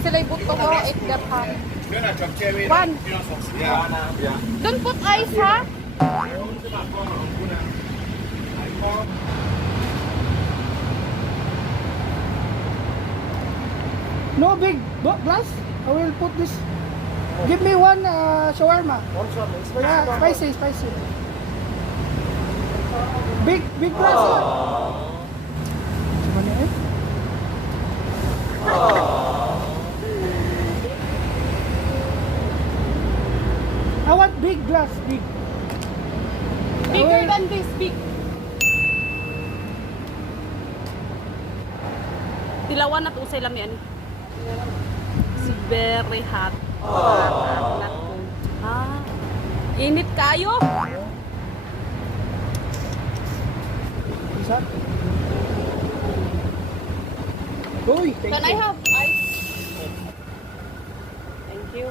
sila buto ko, 8 dirham. One. Don't put ice, ha? No big glass. I will put this. Give me one shawarma. Spicy. Big glass. Mana eh? I want big glass, big. Bigger than this, big. Tilawan at usay lang yan. Si very hot. Init kayo. Isa. Uy, thank Can I you. have ice? Thank you.